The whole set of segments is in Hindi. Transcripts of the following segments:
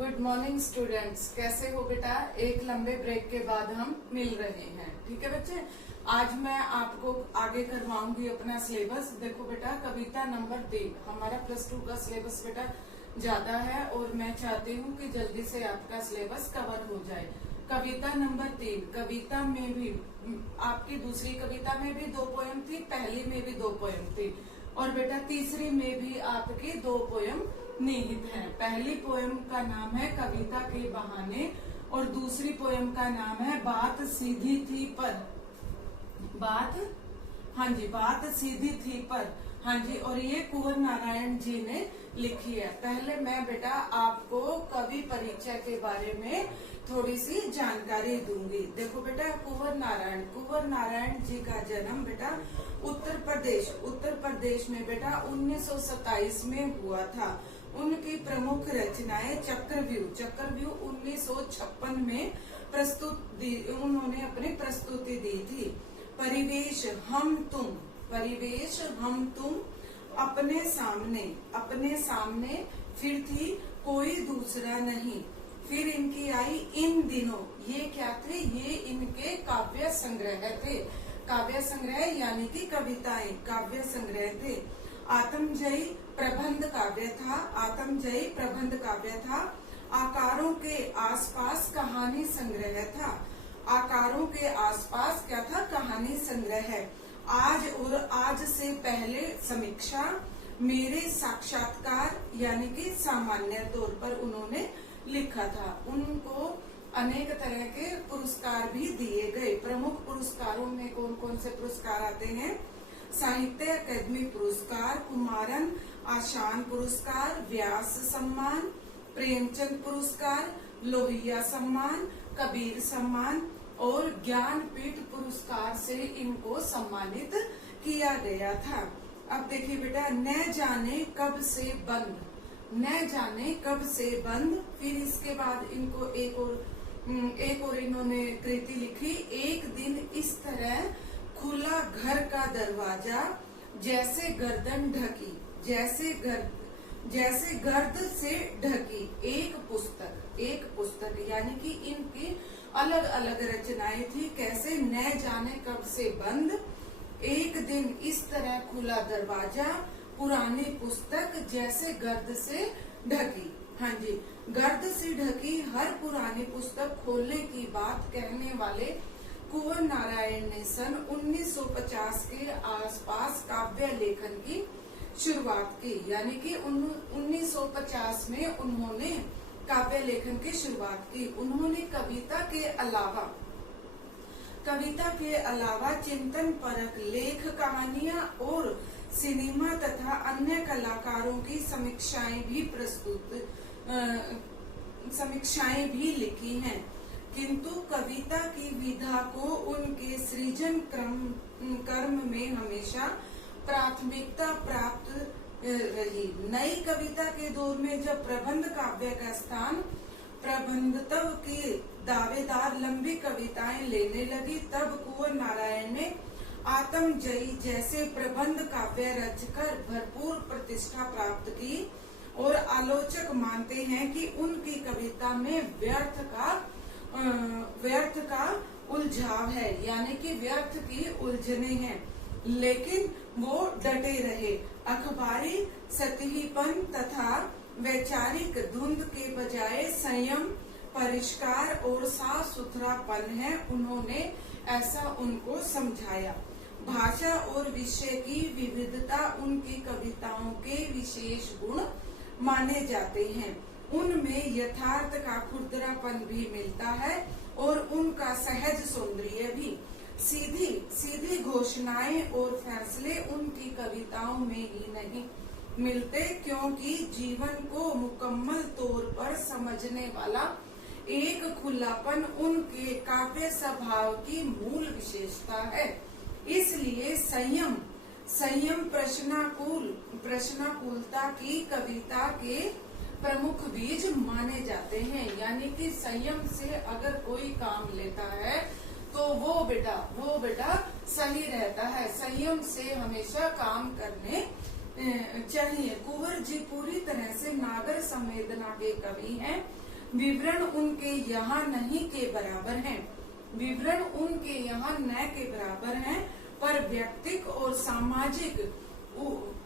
गुड मॉर्निंग स्टूडेंट्स, कैसे हो बेटा। एक लंबे ब्रेक के बाद हम मिल रहे हैं। ठीक है बच्चे, आज मैं आपको आगे करवाऊंगी अपना सिलेबस। देखो बेटा, कविता नंबर 3 हमारा +2 का सिलेबस बेटा ज्यादा है और मैं चाहती हूँ कि जल्दी से आपका सिलेबस कवर हो जाए। कविता नंबर 3, कविता में भी आपकी दूसरी कविता में भी 2 पोयम थी, पहली में भी 2 पोयम थी और बेटा तीसरी में भी आपकी 2 पोयम निहित है। पहली पोयम का नाम है कविता के बहाने और दूसरी पोयम का नाम है बात सीधी थी पर। बात सीधी थी पर। हाँ जी, और ये कुंवर नारायण जी ने लिखी है। पहले मैं बेटा आपको कवि परिचय के बारे में थोड़ी सी जानकारी दूंगी। देखो बेटा, कुंवर नारायण जी का जन्म बेटा उत्तर प्रदेश में बेटा 1927 में हुआ था। उनकी प्रमुख रचनाएं चक्रव्यूह 1956 में उन्होंने अपनी प्रस्तुति दी थी। परिवेश हम तुम, अपने सामने, फिर थी कोई दूसरा नहीं, फिर इनकी आई इन दिनों। ये क्या थे? ये इनके काव्य संग्रह थे। काव्य संग्रह यानी कि कविताएं, काव्य संग्रह थे। आत्मजयी प्रबंध काव्य था। आकारों के आसपास कहानी संग्रह था। आकारों के आसपास क्या था? कहानी संग्रह है। आज से पहले समीक्षा, मेरे साक्षात्कार यानी कि सामान्य तौर पर उन्होंने लिखा था। उनको अनेक तरह के पुरस्कार भी दिए गए। प्रमुख पुरस्कारों में कौन कौन से पुरस्कार आते हैं? साहित्य अकादमी पुरस्कार, कुमारन आशान पुरस्कार, व्यास सम्मान, प्रेमचंद पुरस्कार, लोहिया सम्मान, कबीर सम्मान और ज्ञानपीठ पुरस्कार से इनको सम्मानित किया गया था। अब देखिए बेटा, न जाने कब से बंद। फिर इसके बाद इनको एक और इन्होंने कृति लिखी। एक दिन इस तरह खुला घर का दरवाजा, जैसे गर्दन ढकी, जैसे गर्द से ढकी एक पुस्तक यानी कि इनकी अलग अलग रचनाएं थी। कैसे? न जाने कब से बंद, एक दिन इस तरह खुला दरवाजा, पुरानी पुस्तक जैसे गर्द से ढकी। हाँ जी, गर्द से ढकी हर पुरानी पुस्तक खोलने की बात कहने वाले कुंवर नारायण ने सन 1950 के आसपास काव्य लेखन की शुरुआत की। यानी कि 1950 में उन्होंने काव्य लेखन की शुरुआत की। उन्होंने कविता के अलावा चिंतन परक लेख, कहानियां और सिनेमा तथा अन्य कलाकारों की समीक्षाएं भी लिखी हैं। किंतु कविता की विधा को उनके सृजन कर्म में हमेशा प्राथमिकता प्राप्त रही। नई कविता के दौर में जब प्रबंध काव्य का स्थान प्रबंधत्व की दावेदार लंबी कविताएं लेने लगी, तब कुंवर नारायण ने आत्मजयी जैसे प्रबंध काव्य रचकर भरपूर प्रतिष्ठा प्राप्त की। और आलोचक मानते हैं कि उनकी कविता में व्यर्थ का उलझाव है, यानी कि व्यर्थ की उलझने हैं, लेकिन वो डटे रहे। अखबारी सतहीपन तथा वैचारिक धुंध के बजाय संयम, परिष्कार और साफ सुथरापन है, उन्होंने ऐसा उनको समझाया। भाषा और विषय की विविधता उनकी कविताओं के विशेष गुण माने जाते हैं। उनमें यथार्थ का खुरदरापन भी मिलता है और उनका सहज सौंदर्य भी। सीधी घोषणाएं और फैसले उनकी कविताओं में ही नहीं मिलते, क्योंकि जीवन को मुकम्मल तौर पर समझने वाला एक खुलापन उनके काव्य स्वभाव की मूल विशेषता है। इसलिए संयम प्रश्नाकुलता की कविता के प्रमुख बीज माने जाते हैं। यानी कि संयम से अगर कोई काम लेता है तो वो बेटा सही रहता है। संयम से हमेशा काम करने चाहिए। कुंवर जी पूरी तरह से नागर संवेदना के कवि हैं। विवरण उनके यहाँ नहीं के बराबर हैं। विवरण उनके यहाँ न के बराबर हैं, पर व्यक्तिक और सामाजिक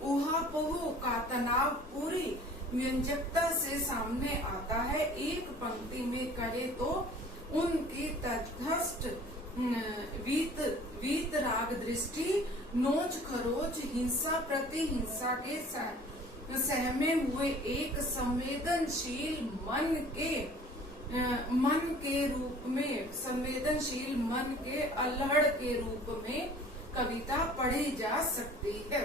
ऊहापोह का तनाव पूरी व्यंजकता से सामने आता है। एक पंक्ति में कहे तो उनकी तटस्थ वीतराग दृष्टि, नोच खरोच, हिंसा प्रति हिंसा के सहमे हुए एक संवेदनशील संवेदनशील मन के अल्हड़ के रूप में कविता पढ़ी जा सकती है।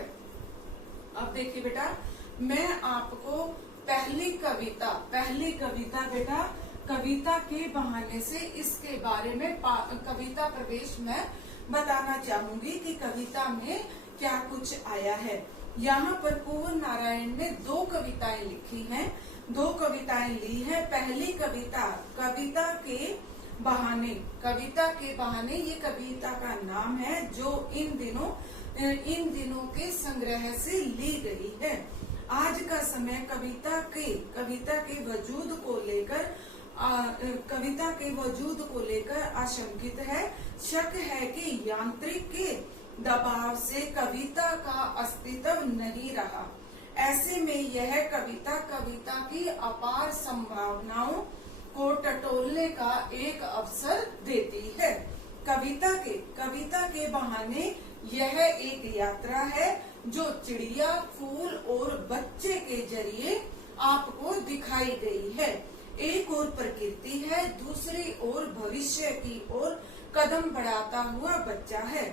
अब देखिए बेटा, मैं आपको पहली कविता बेटा कविता के बहाने से इसके बारे में कविता प्रवेश में बताना चाहूंगी कि कविता में क्या कुछ आया है। यहाँ पर कुंवर नारायण ने 2 कविताएं लिखी हैं, 2 कविताएं ली है। पहली कविता के बहाने ये कविता का नाम है, जो इन दिनों के संग्रह से ली गई है। आज का समय कविता के वजूद को लेकर आशंकित है। शक है कि यांत्रिक के दबाव से कविता का अस्तित्व नहीं रहा। ऐसे में यह कविता की अपार संभावनाओं को टटोलने का एक अवसर देती है। कविता के बहाने यह एक यात्रा है जो चिड़िया, फूल और बच्चे के जरिए आपको दिखाई गई है। एक और प्रकृति है, दूसरी ओर भविष्य की ओर कदम बढ़ाता हुआ बच्चा है।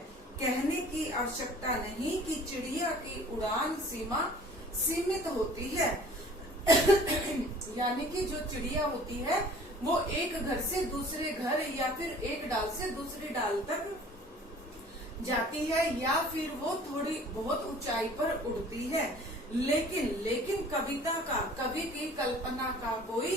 कहने की आवश्यकता नहीं कि चिड़िया की उड़ान सीमित होती है यानी कि जो चिड़िया होती है वो एक घर से दूसरे घर या फिर एक डाल से दूसरी डाल तक जाती है, या फिर वो थोड़ी बहुत ऊंचाई पर उड़ती है। लेकिन कवि की कल्पना का कोई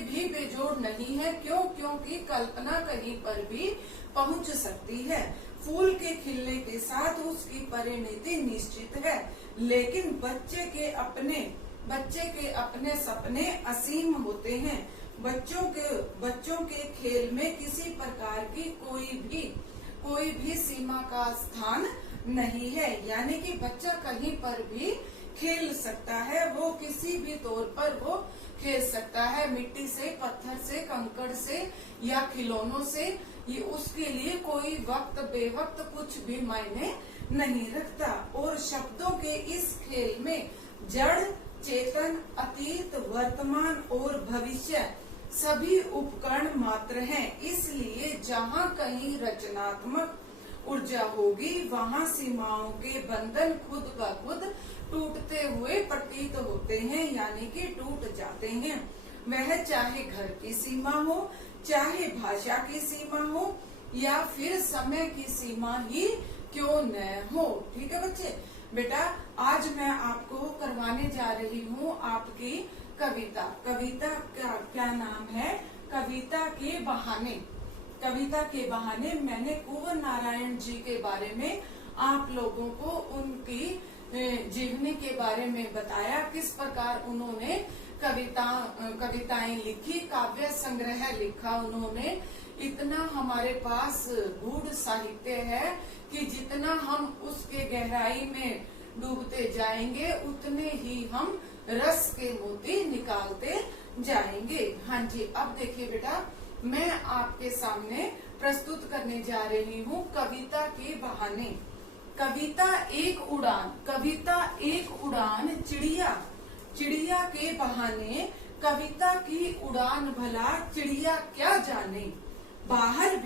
भी बेजोड़ नहीं है। क्योंकि कल्पना कहीं पर भी पहुंच सकती है। फूल के खिलने के साथ उसकी परिणति निश्चित है, लेकिन बच्चे के अपने सपने असीम होते हैं। बच्चों के खेल में किसी प्रकार की कोई भी सीमा का स्थान नहीं है, यानी कि बच्चा कहीं पर भी खेल सकता है। वो किसी भी तौर पर वो खेल सकता है, मिट्टी से, पत्थर से, कंकड़ से या खिलौनों से। ये उसके लिए कोई वक्त बेवक्त कुछ भी मायने नहीं रखता। और शब्दों के इस खेल में जड़, चेतन, अतीत, वर्तमान और भविष्य सभी उपकरण मात्र हैं। इसलिए जहाँ कहीं रचनात्मक ऊर्जा होगी, वहाँ सीमाओं के बंधन खुद ब खुद टूटते हुए प्रतीत होते हैं, यानी कि टूट जाते हैं। वह चाहे घर की सीमा हो, चाहे भाषा की सीमा हो, या फिर समय की सीमा ही क्यों न हो। ठीक है बच्चे। बेटा, आज मैं आपको करवाने जा रही हूँ आपकी कविता का क्या नाम है? कविता के बहाने मैंने कुंवर नारायण जी के बारे में आप लोगों को उनकी जीवनी के बारे में बताया, किस प्रकार उन्होंने कविताएं लिखी, काव्य संग्रह लिखा उन्होंने। इतना हमारे पास गूढ़ साहित्य है कि जितना हम उसके गहराई में डूबते जाएंगे, उतने ही हम रस के मोती निकालते जाएंगे। हाँ जी, अब देखिए बेटा, मैं आपके सामने प्रस्तुत करने जा रही हूँ कविता के बहाने। कविता एक उड़ान चिड़िया के बहाने। कविता की उड़ान भला चिड़िया क्या जाने। बाहर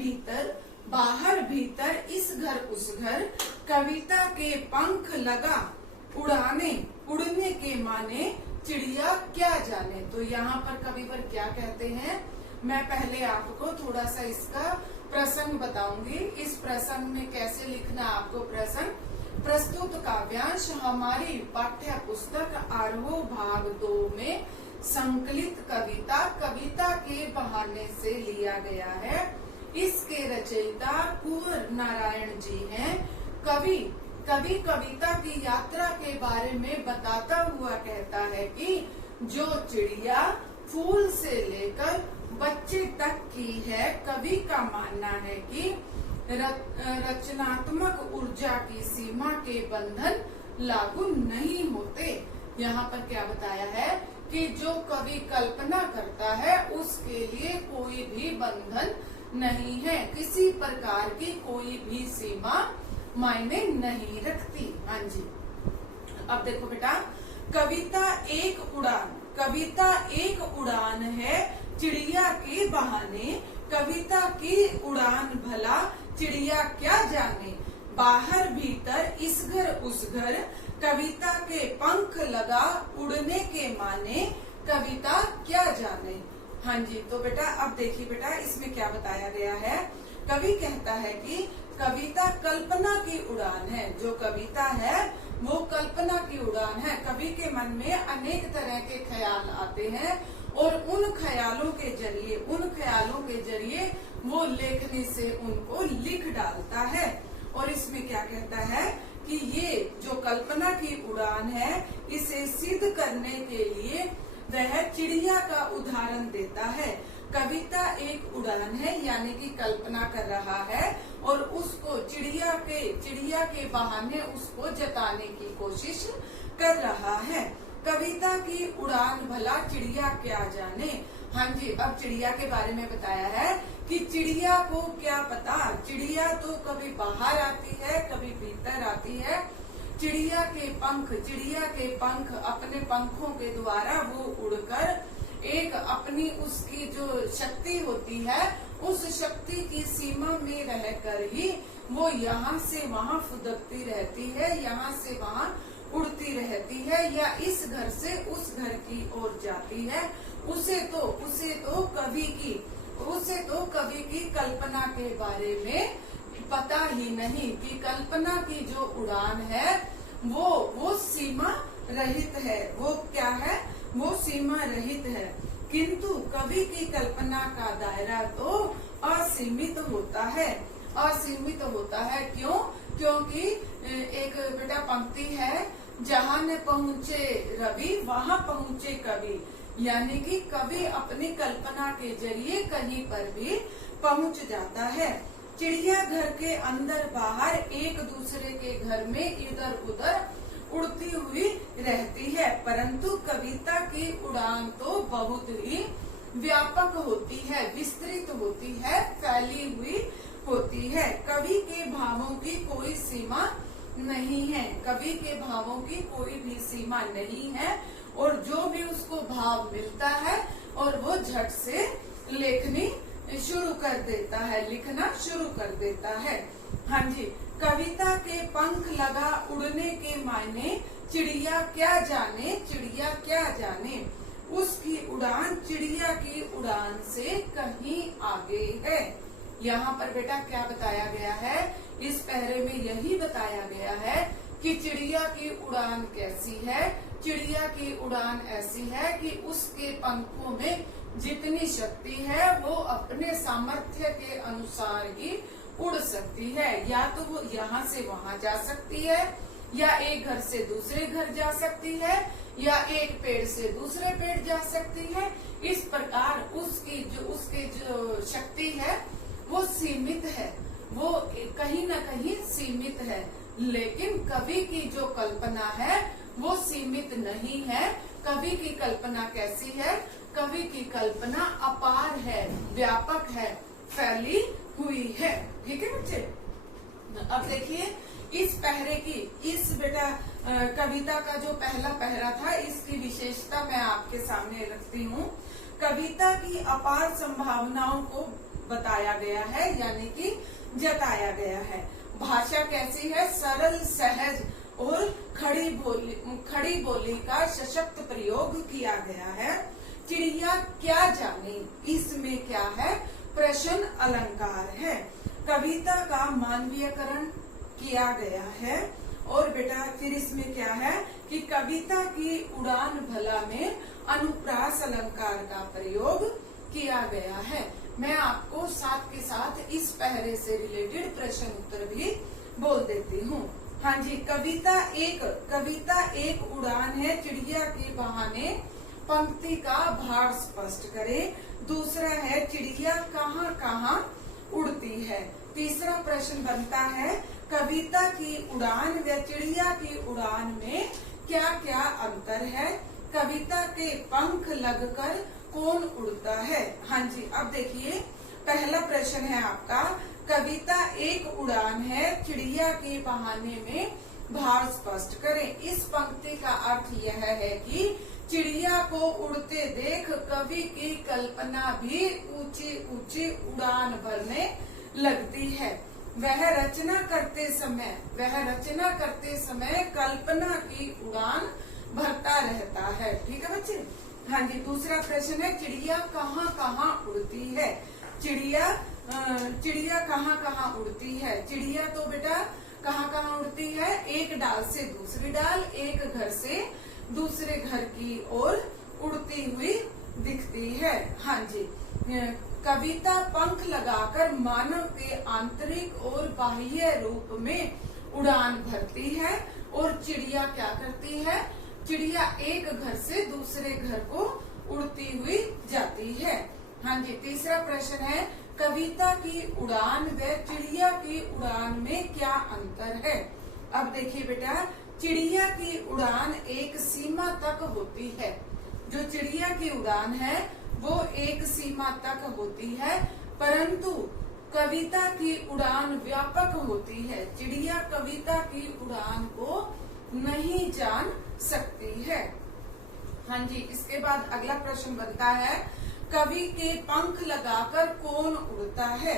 भीतर इस घर उस घर, कविता के पंख लगा उड़ने के माने, चिड़िया क्या जाने। तो यहाँ पर कविवर क्या कहते हैं, मैं पहले आपको थोड़ा सा इसका प्रसंग बताऊंगी। इस प्रसंग में कैसे लिखना आपको प्रसंग। प्रस्तुत काव्यांश हमारी पाठ्य पुस्तक आरोह भाग 2 में संकलित कविता के बहाने से लिया गया है। इसके रचयिता कुंवर नारायण जी हैं। कवि कविता की यात्रा के बारे में बताता हुआ कहता है कि जो चिड़िया, फूल से लेकर बच्चे तक की है। कवि का मानना है कि रचनात्मक ऊर्जा की सीमा के बंधन लागू नहीं होते। यहाँ पर क्या बताया है कि जो कवि कल्पना करता है उसके लिए कोई भी बंधन नहीं है, किसी प्रकार की कोई भी सीमा मायने नहीं रखती। हाँ जी, अब देखो बेटा, कविता एक उड़ान है चिड़िया के बहाने। कविता की उड़ान भला चिड़िया क्या जाने, बाहर भीतर इस घर उस घर, कविता के पंख लगा उड़ने के माने, कविता क्या जाने। हाँ जी, तो बेटा अब देखिए बेटा, इसमें क्या बताया गया है। कवि कहता है कि कविता कल्पना की उड़ान है। जो कविता है वो कल्पना की उड़ान है। कवि के मन में अनेक तरह के ख्याल आते हैं और उन ख्यालों के जरिए वो लेखनी से उनको लिख डालता है। और इसमें क्या कहता है कि ये जो कल्पना की उड़ान है, इसे सिद्ध करने के लिए वह चिड़िया का उदाहरण देता है। कविता एक उड़ान है, यानी कि कल्पना कर रहा है और उसको चिड़िया के बहाने उसको जताने की कोशिश कर रहा है। कविता की उड़ान भला चिड़िया क्या जाने। हाँ जी, अब चिड़िया के बारे में बताया है कि चिड़िया को क्या पता, चिड़िया तो कभी बाहर आती है कभी भीतर आती है। चिड़िया के पंख अपने पंखों के द्वारा वो उड़कर एक अपनी उसकी जो शक्ति होती है, उस शक्ति की सीमा में रहकर ही वो यहाँ से वहाँ फुदकती रहती है, यहाँ से वहाँ उड़ती रहती है, या इस घर से उस घर की ओर जाती है। उसे तो कवि की कल्पना के बारे में पता ही नहीं कि कल्पना की जो उड़ान है वो सीमा रहित है। वो क्या है, वो सीमा रहित है। किंतु कवि की कल्पना का दायरा तो असीमित होता है। क्यों? क्योंकि एक बेटा पंक्ति है, जहाँ न पहुँचे रवि वहाँ पहुँचे कवि, यानी कि कवि अपनी कल्पना के जरिए कहीं पर भी पहुँच जाता है। चिड़िया घर के अंदर बाहर एक दूसरे के घर में इधर उधर उड़ती हुई रहती है, परंतु कविता की उड़ान तो बहुत ही व्यापक होती है, विस्तृत होती है, फैली हुई होती है। कवि के भावों की कोई सीमा नहीं है, कवि के भावों की कोई भी सीमा नहीं है, और जो भी उसको भाव मिलता है और वो झट से लेखनी शुरू कर देता है, लिखना शुरू कर देता है। हाँ जी, कविता के पंख लगा उड़ने के मायने, चिड़िया क्या जाने, उसकी उड़ान चिड़िया की उड़ान से कहीं आगे है। यहाँ पर बेटा क्या बताया गया है, इस पहरे में यही बताया गया है कि चिड़िया की उड़ान कैसी है। चिड़िया की उड़ान ऐसी है कि उसके पंखों में जितनी शक्ति है वो अपने सामर्थ्य के अनुसार ही उड़ सकती है। या तो वो यहाँ से वहाँ जा सकती है, या एक घर से दूसरे घर जा सकती है, या एक पेड़ से दूसरे पेड़ जा सकती है। इस प्रकार उसकी जो शक्ति है वो सीमित है, वो कहीं न कहीं सीमित है। लेकिन कवि की जो कल्पना है वो सीमित नहीं है। कवि की कल्पना कैसी है? कवि की कल्पना अपार है, व्यापक है, फैली हुई है। ठीक है बच्चे, अब देखिए इस पहरे की, इस बेटा कविता का जो पहला पहरा था, इसकी विशेषता मैं आपके सामने रखती हूँ। कविता की अपार संभावनाओं को बताया गया है, यानी कि जताया गया है। भाषा कैसी है? सरल, सहज और खड़ी बोली का सशक्त प्रयोग किया गया है। चिड़िया क्या जाने, इसमें क्या है? प्रश्न अलंकार है। कविता का मानवीयकरण किया गया है। और बेटा फिर इसमें क्या है कि कविता की उड़ान भला में अनुप्रास अलंकार का प्रयोग किया गया है। मैं आपको साथ के साथ इस पहरे से रिलेटेड प्रश्न उत्तर भी बोल देती हूँ। हाँ जी, कविता एक उड़ान है चिड़िया के बहाने, पंक्ति का भाव स्पष्ट करें। दूसरा है चिड़िया कहाँ कहाँ उड़ती है। तीसरा प्रश्न बनता है कविता की उड़ान व चिड़िया की उड़ान में क्या क्या अंतर है। कविता के पंख लगकर कौन उड़ता है। हाँ जी, अब देखिए पहला प्रश्न है आपका, कविता एक उड़ान है, चिड़िया के बहाने में भाव स्पष्ट करें। इस पंक्ति का अर्थ यह है कि चिड़िया को उड़ते देख कवि की कल्पना भी ऊंची ऊंची उड़ान भरने लगती है। वह रचना करते समय कल्पना की उड़ान भरता रहता है। ठीक है बच्चे। हाँ जी, दूसरा प्रश्न है चिड़िया कहाँ कहाँ उड़ती है। चिड़िया कहाँ कहाँ उड़ती है। चिड़िया तो बेटा कहाँ कहाँ उड़ती है, एक डाल से दूसरी डाल, एक घर से दूसरे घर की ओर उड़ती हुई दिखती है। हाँ जी, कविता पंख लगाकर मानव के आंतरिक और बाह्य रूप में उड़ान भरती है। और चिड़िया क्या करती है, चिड़िया एक घर से दूसरे घर को उड़ती हुई जाती है। हाँ जी, तीसरा प्रश्न है कविता की उड़ान व चिड़िया की उड़ान में क्या अंतर है। अब देखिए बेटा, चिड़िया की उड़ान एक सीमा तक होती है। जो चिड़िया की उड़ान है वो एक सीमा तक होती है, परंतु कविता की उड़ान व्यापक होती है। चिड़िया कविता की उड़ान को नहीं जान सकती है। हाँ जी, इसके बाद अगला प्रश्न बनता है कवि के पंख लगाकर कौन उड़ता है।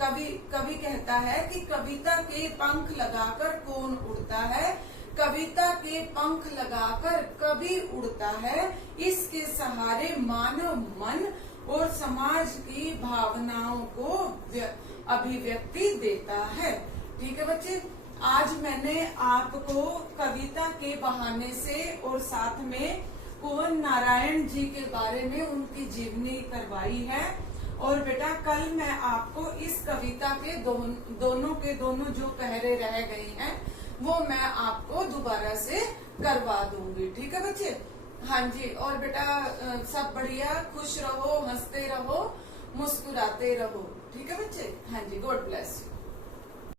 कवि कहता है कि कविता के पंख लगाकर कौन उड़ता है। कविता के पंख लगाकर कवि उड़ता है, इसके सहारे मानव मन और समाज की भावनाओं को अभिव्यक्ति देता है। ठीक है बच्चे, आज मैंने आपको कविता के बहाने से और साथ में कुंवर नारायण जी के बारे में उनकी जीवनी करवाई है। और बेटा कल मैं आपको इस कविता के दोनों जो पहरे रह गई हैं वो मैं आपको दोबारा से करवा दूंगी। ठीक है बच्चे। हाँ जी, और बेटा सब बढ़िया, खुश रहो, हंसते रहो, मुस्कुराते रहो। ठीक है बच्चे। हाँ जी, गॉड ब्लेस यू।